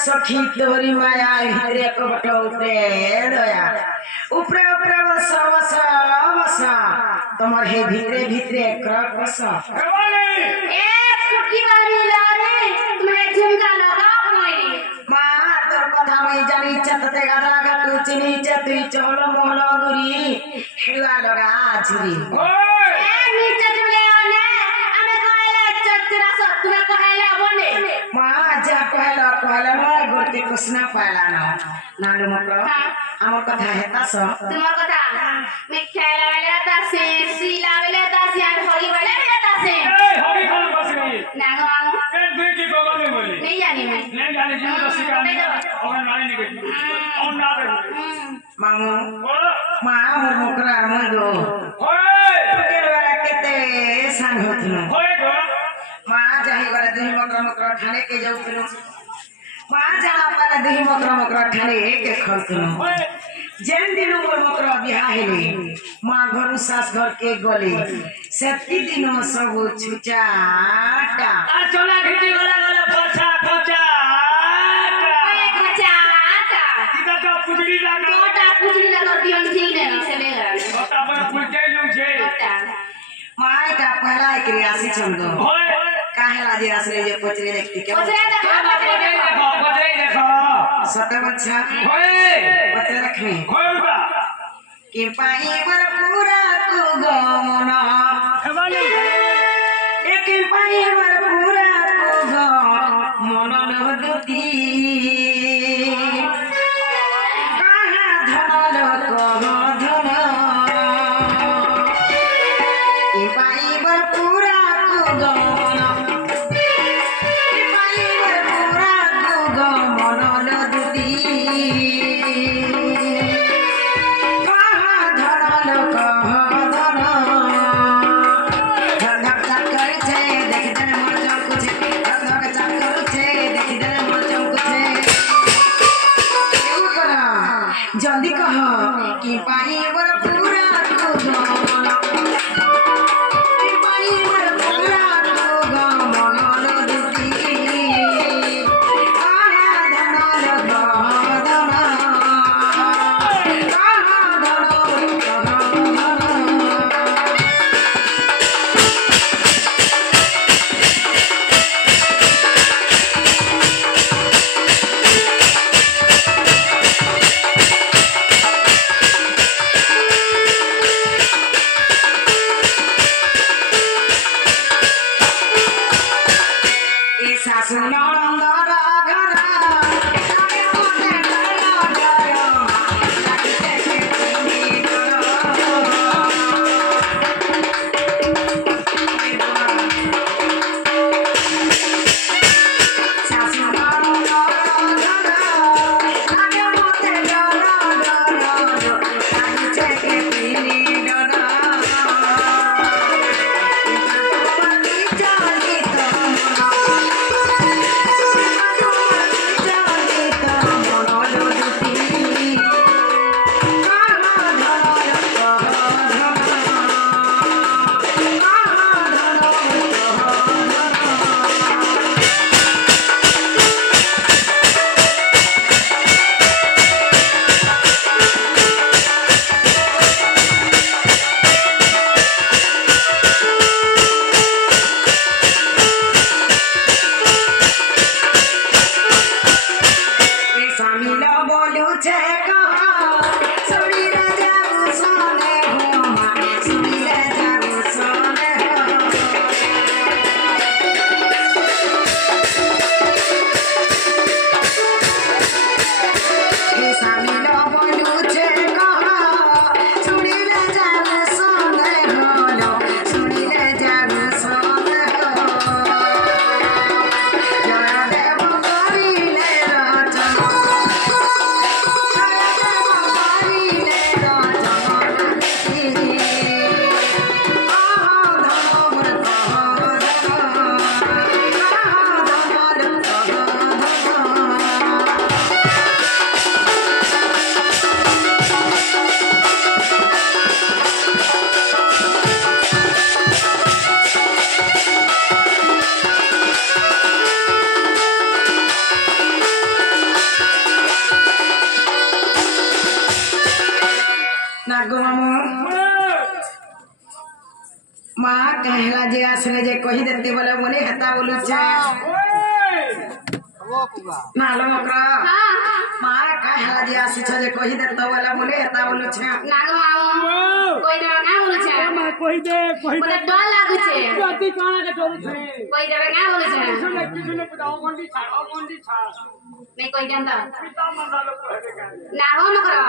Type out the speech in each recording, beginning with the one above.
सखी तोरी माया भितरे कटौते दया उपरे उपरे बसा बसा बसा तुम्हार हे भितरे भितरे क्रकस ए फुकी बारी लारे तुम्हें झुमका लगा कोई मां तोर कथा मैं जानी चतते गादा का तू चिनी चतुई चहलो मोहलो गुरी हेवा लगा झुरी ए नीचे तुले ओने हमें कहले चतरा सब तुम्हें कहले बोले मां जा कहला कहला मोर गोटे कृष्ण पाला ना नालू मको आम कथा हेता स तुम कथा मैं खेला वेले ता से सीला वेले ता गो टुकेल वाला केते संग होतनु मां जाही वाला दुही मकर ठाणे के जाउतनु मां जहा वाला दुही मकर ठाणे के खलतनु जेन दिन मोर मकर बिहा हेले मां घर सास घर के गले सेती दिन सब छुचाटा आ चला घिटी वाला वाला पछा पछा एक चाटा इका तो पुजड़ी लगा छोटा पुजड़ी लगा बियन जी ने चले गए छोटा पर पुजड़े लो छे छोटा माय का पहला क्रियासी चंदो होय काहेला जे असले जे पचरे देखती के पचरे देखो पजरे देखो सते बच्चा होय पचरे रखनी होय बा कि पाई पर पूरा को गमना खबानी एक पाई पर पूरा को गमना नवदती कहा धनल कह धन कि पाई पर पूरा को गमना कि पाई पर पूरा को गमना नवदती जल्दी कह कि पानी वर पूरा को गमन कि पानी वर पूरा को गमन दुती कहा धनल कह धन कहा धन सासु नंदर घर आगे मोटे डर डर लागते के सासु नंदर घर आगे मोटे डर डर लागते के डर माँ कहला जे असले जे कही देते बोले बोले हता बोलू छे नालो मकरा माँ कहला जे आसी छे जे कही देते बोले हता बोलू छे नागो आओ कोई डर ना बोलू छे कोई दे कोई बोले डर लागू छे अति काना के डर छे कोई डर ना बोलू छे सुने किसने बताओ गोंडी छा नहीं कोई जानता पिता मंदा लोग कहते का ना हो मकरा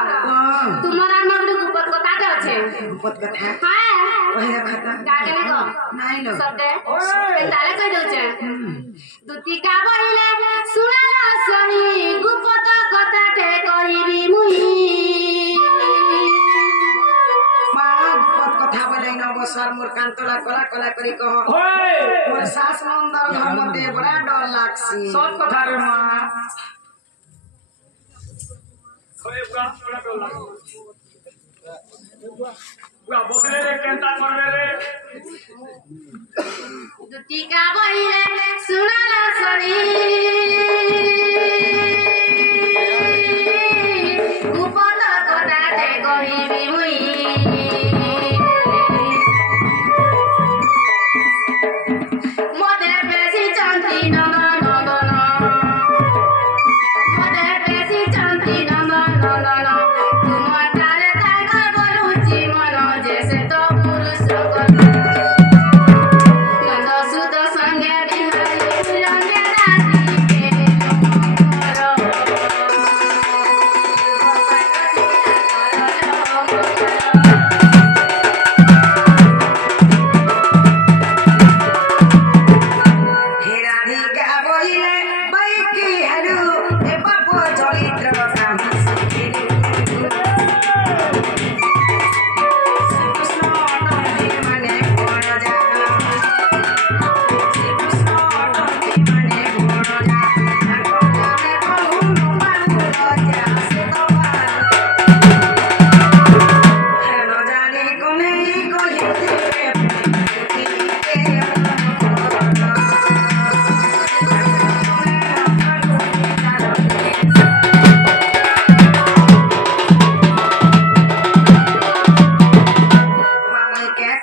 तुम्हारा मगडू ऊपर कोता के छे पत कथा हां वही देखता काके ने को नहीं लो सबटे ताले कह दउ छे दुती का बहिले सुनाला सही गुपत कथा के कहिबी मुई माँ কথা বলে ন বছর মোর কান্তলা কলা কলা করি কহ হয় মোর শাস নন্দর ঘর মতে বড় ডর লাগছি সব কথা রে মা হয় পুরা পুরা ডলা পুরা বকরে রে কেনতা করবে রে দুটিকা বইলে শুনালা সরি গোপন কথাতে কহিবি মুই মতে বেশি চন্তি নন্দন মতে বেশি চন্তি নন্দন তোমার তালে তাগর বলুচি মন যে সে তো পুরুষ কথা সুত সঙ্গে বিহারি রঙে রাতি হে রাধিকা বইলে বাইকি হেলু এ বাপ চরিত্র কাম শ্রীকৃষ্ণ অটন্তি মানে বড় জানা শ্রীকৃষ্ণ অটন্তি মানে বড় জানা নামে বহু মানুষ লজ্জা সে তো ন জানি কোনে কহিতে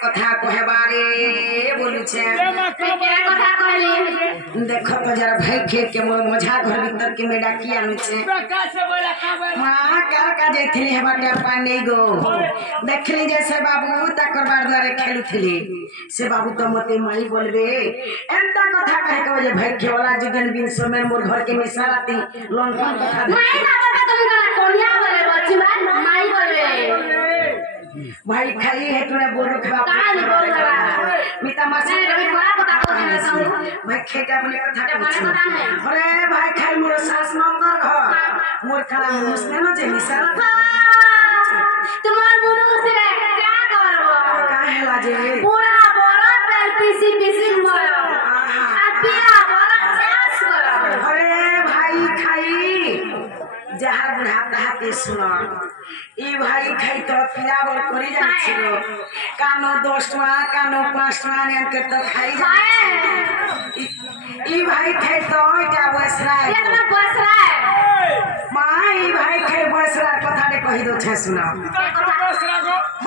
কথা কহেবারে বলছে কথা কইলি দেখ তো যারা ভাই খেয়ে কে মোর মঝা ঘর ভিতর কে মেয়ে ডাকি আনুছে का से बोला का মা কার কাজে থিলি হেবাটা পানি গো দেখলি যে সে বাবু তাকর বার দ্বারে খেলুথিলি সে বাবু তো মতে মাই বলবে এন্তা কথা কহে কবে যে ভাই খেওলা জুগন বিন সোমের মোর ঘর के মিশালাতি লঙ্কন কথা মাই না বলবে তুমি কানা কোনিয়া বলে বলছি মাই বলবে ভাই খাই হে তোরা বড় খাওয়া কানি বলবে মিতা মাসি রবি বড় কথা কইছি না সামু ভাই খেটা বলে কথা এটা কইছি বড় কথা নাই। আরে ভাই খাই মোর শাস নন্দর ঘর মোর খালা মুসনে না যে মিশালাতি তোমার মুনুষ রে क्या করব কাহেলা যে পুরা বড় তেল পিসি পিসি মর আর পিরা বড় চাষ কর अरे भाई खाई जहाँ बुढ़ाता हाथे सुनो ई भाई खाई तो पिलावल करी जाच्छिल कानो 10 टका कानो 5 टका ने के तो खाई खाए ई भाई खाई तो এটা বসরা ये तुम्हें बसरा है माई भाई खाई बसरा কথা দে কহি দছে শুনো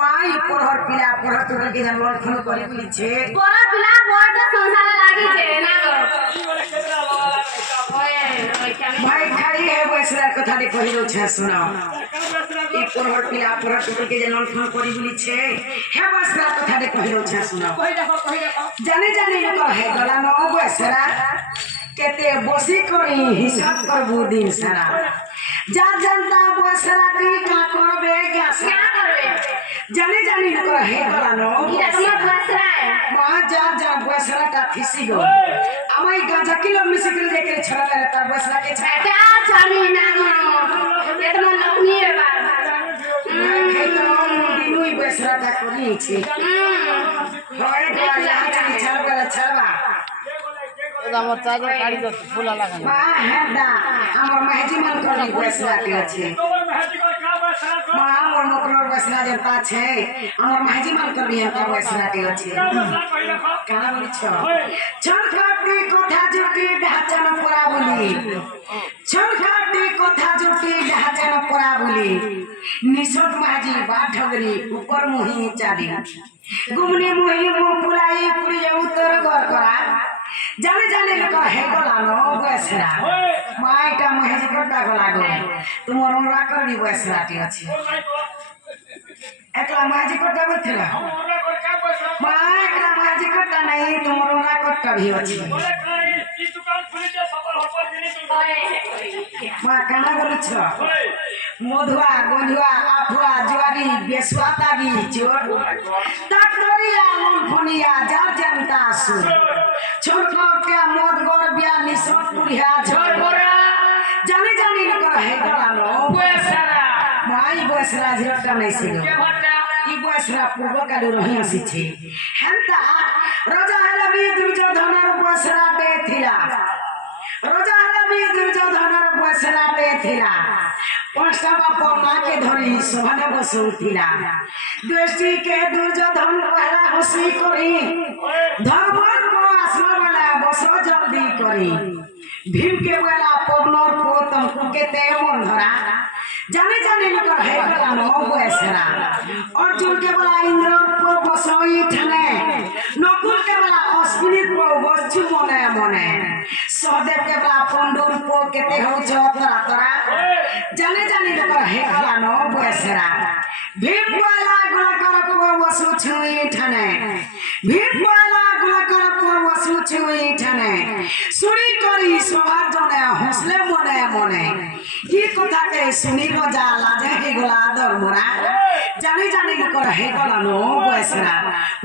माई পড়হর পিলা পড়হ তো কি জান লড় ফোন করি বলিছে বড় পিলা বড় সংসার লাগি যে না গো ওয়ে ওই কেন भाई खाई है बसरा কথা দে কহি দছে শুনো এই পড়হর পিলা পড়হ তো কি জান লড় ফোন করি বলিছে হে বসরা কথা দে কহি দছে শুনো জানি জানি তো হে গলা ন বসরা কেতে বসি করি হিসাব করবু দিন সারা যা জানতা বসরা কি কা করবে গ্যাস क्या करबे জানি জানি তো হে গলা ন ये तुम्हें बसरा है মা যা যা বসরা টা ফিসি গো আমাই গাজা কিলো মিশিকল দেখে ছড়া রে তার বসরা কে ছাড়া क्या जानी ना गो ये तुम्हें लखनी है बा খেতো দিনুই বসরা টা করিছি হয় গলা চালি ছাড়বা ছাড়বা আমার চার্জার গাড়ি যাচ্ছে ফুলা লাগানো মা হেডা আমার মাঝি মান করি বসরা কে আছে মা মোর নকর বসরা যেটা আছে আমার মাঝি মান করবি হেটা বসরা কে আছে কানা বলিছ ছলকাটি কথা জুটি ঢাচান পড়া বলি ছলকাটি কথা জুটি ঢাচান পড়া বলি নিশট মাঝি বা ঠগরি উপর মুহি চাঁদি গুমনি মুহি মু ফুলাই পুড়িয়ে উত্তর ঘর করা জানে জানে লোক হে গলানো বসরা মা এটা মহেজি করতা গলা গো তোমার ওরা করবি বসরাটি আছে একলা মাঝি করতা বলছিল মা একলা মাঝি করতা নাই তোমার ওরা করতা ভি আছে মা কানা বলছ মধুয়া গন্ধুয়া আফুয়া জুয়ারি বেসুয়া তাগি চোর তাকরিয়া লুফনিয়া যা জানতা আসু ছোট কে মদ গর বিয়া নিসত পুরিয়া ঝড় পড়া জানি জানি লোক হে গলানো বসরা মাই বসরা ঝরটা নাই ছিল ই বয়সরা পূর্ব কালে রহি আসিছে হেন্তা রাজা হেলা বি দুর্যোধনর বয়সরাটে থিলা রাজা হেলা বি দুর্যোধনর বয়সরাটে থিলা পাঁচটা বাপ মাকে ধরি সভানে বসৌথিলা দৃষ্টিকে দুর্যোধন পহলা হসি করি ধর্মর্প আসবা বেলা বস জলদি করি ভীমকে বেলা পবনর পো তমকু কেতে মন ধরা জানি জানি নকর হে গলা ন বয়সরা অর্জুন কে বেলা ইন্দ্রর পো বসই ঠানে নকুল কে বেলা অশ্বিনীর পো বসছু মনে মনে সহদেব কে বেলা পন্ডুর পো কেতে হউছ তরা তরা জানি জানি নকর হে গলা ন বয়সরা ভীম বেলা গুলা কর পো বসু ছুই ঠানে ভীম বেলা গুলা কর পো বসু ছুই ঠানে সুরি করি সবার জনে হসলে মনে মনে কি কথাকে শুনি রজা লাজে হে গলা দরমরা জানি জানি নকর হে গলা ন বয়সরা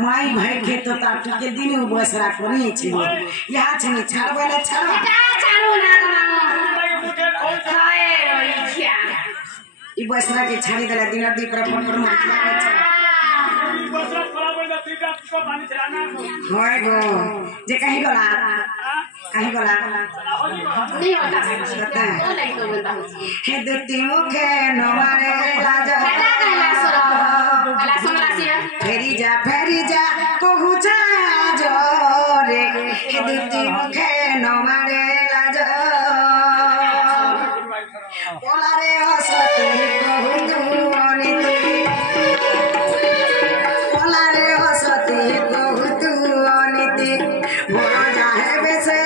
মাই ভাই খেতো তার টুকে দিনে বয়সরা করিয়েছিল ইহা ছিনি ছাড়বেলে ছাড় চালু না খায় ওই খিয়া ই বয়সরা के ছাড়ি দেলা দিনের দি पर ফট ফট মারি বছর খরা বইলা তিনটা তো পানি ছিল না হয় গো যে কাহি গলা नहीं होता वो नहीं तो बोलता हूँ हे दुती मुखे नमारे लाज हटा गया सरो अला समला सिया फेरी जा कहू जा जोरे हे दुती मुखे नमारे लाज पोलारे हसते कहू तू अनिति पोलारे हसते कहू तू अनिति बड़ा जाहे बेसे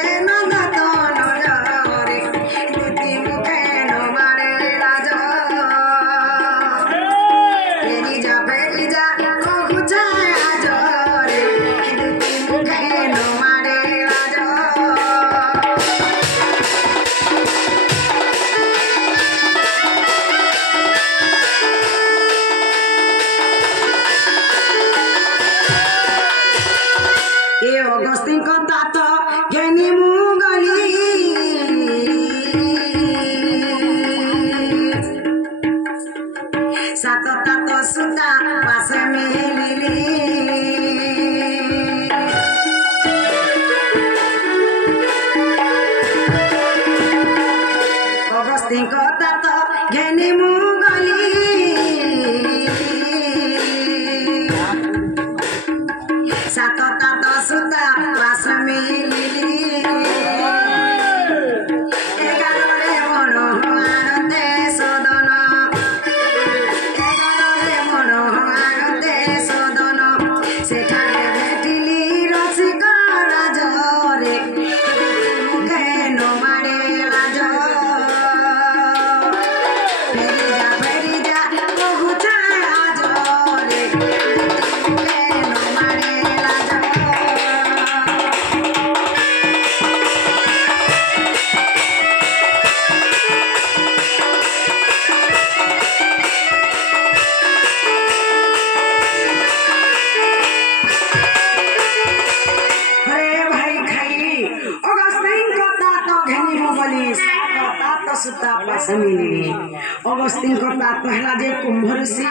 अगस्तिन कथा पहला जे कुंभ ऋषि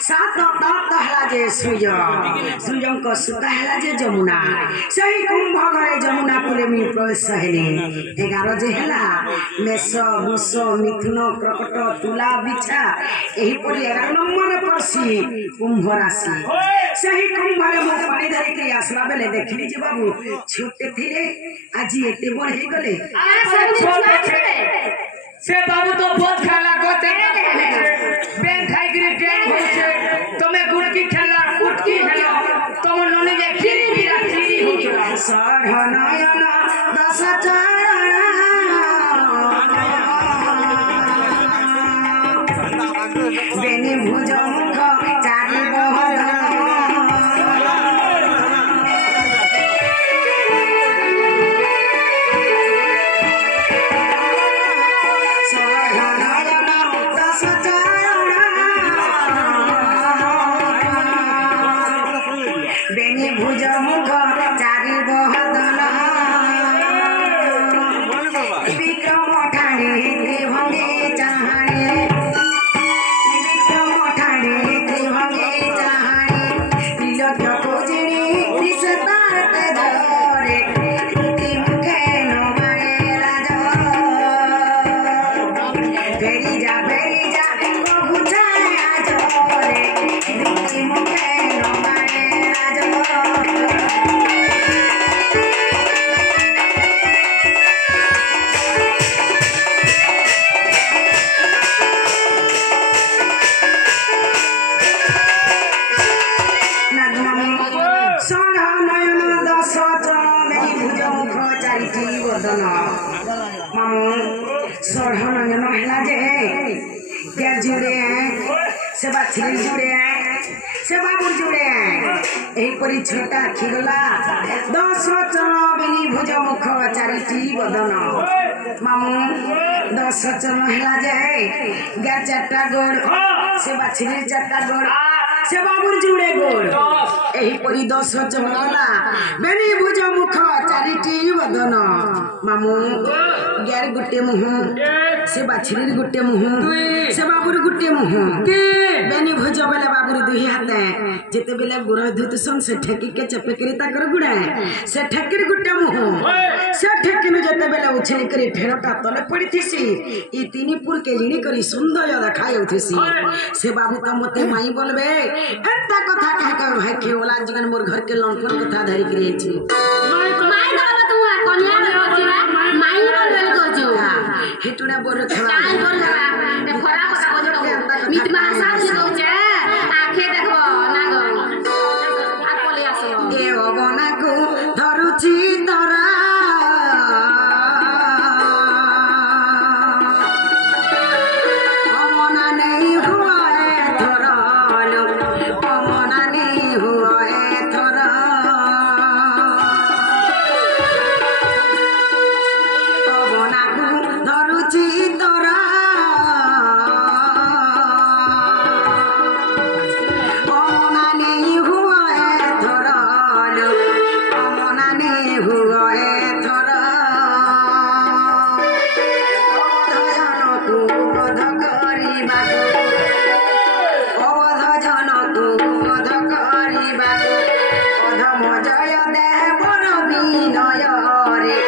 सात पहला जे सूर्य को सुता हला जे जमुना सही कुंभ गए जमुना कुले मी प्रवेश हेले 11 जे हला मेष वृष मिथुन कर्कट तुला बिछा एही परि 11 नंबर परसी कुंभ राशि सही कुंभ रे मो पानी धरि के आसला बेले देखली जे बाबू छोटे थिले आज एते बड़ हे गले से बाबू तो बहुत खेला गोते बेन खाई गिरी ट्रेन होছে তুমি গুড়কি খেলা কুটকি খেলা তোমার ননি যে খিরি বিরা খিরি হচ্ছে সাধ নয়ন দশ চরণ বেনি ভুজ মুখ চারি বহন चाहने তেজরে নীতি মুখে নমারে রাজ ফেরি যা প্রভু ছায়া জরে নীতি মুখে নমারে রাজ से बाछड़ी जुड़े से बाबू जुड़े एपरी छोटा खिगला 10 चरण बिनी भुज मुख चारिटी बदन मामू 10 चरण हला जाए गा चारटा गोड़ से बाछड़ी चारटा गोड़ से बाबू जुड़े गोड़ एपरी 10 चरण हला बिनी भुज मुख चारिटी बदन मामू गार गुटे मुह से बाछड़ी गुटे मुह से बाबूर गुटे मुह बेनी भुज बेले बाबूर दुही हाथ जेते बेले गुरह धुतसन से ठेकी के चपेकरी ताकर गुड़े से ठेकीर गुटे मुह से ठेकीनु जेते बेले उछली करी फेरटा तले पड़ी थिसी ई तीनी पुर के जिनी करी सुंदर देखाय उथिसी से बाबू त मते माई बोलबे एता कथा कह के भाई खेवला जीवन मोर घर के लंकर कथा धरि करी छी माई बाबा तू कन्या होजिवा माई बोलबे कोजो हिटुना बोर खला काई बोलबा ते खरा कथा कोजो मित भाषा से कहछे आखे देखबो ना गो आ कोले आसो ए अबनाकु धरुछि तरा अमना नहीं हुआ है थोरा अमना नहीं हुआ है थोरा अबनाकु धरुछि तरा अमना नहीं हुआ है थोरा अमना नहीं हुआ है थोरा अवध जनकु बध କରିବାକୁ अधम जय देवर विनय रे